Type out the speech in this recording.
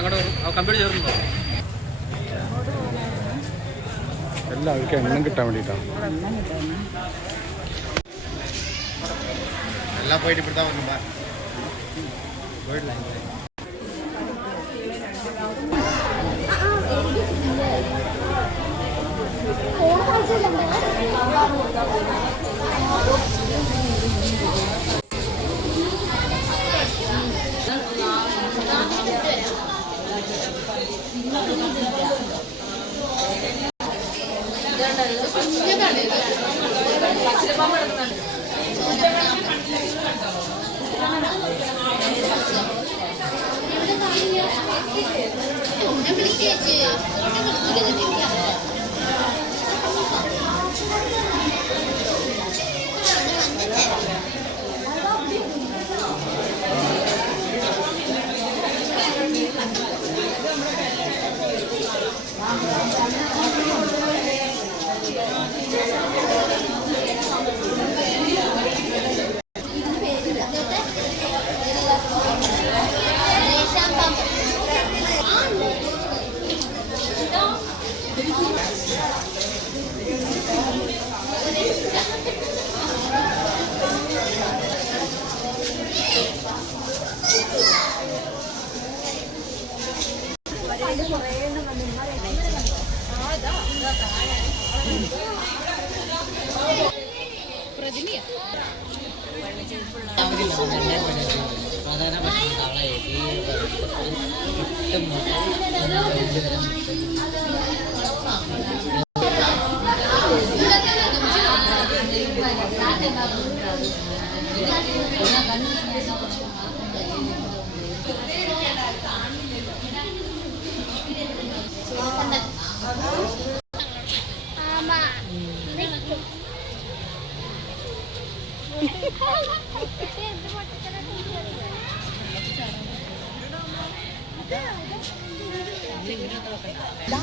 അങ്ങോട്ട് കമ്പ്യൂട്ടർ ചേർന്നോ എല്ലാവർക്കും എണ്ണം കിട്ടാൻ വേണ്ടിയിട്ടാണ് എല്ലാം പോയിട്ട് ഇവിടുത്തെ പോയിട്ടില്ല ഇവിടെ സാധാരണ ഭക്ഷണം തവള എട്ട് മുതൽ Dá,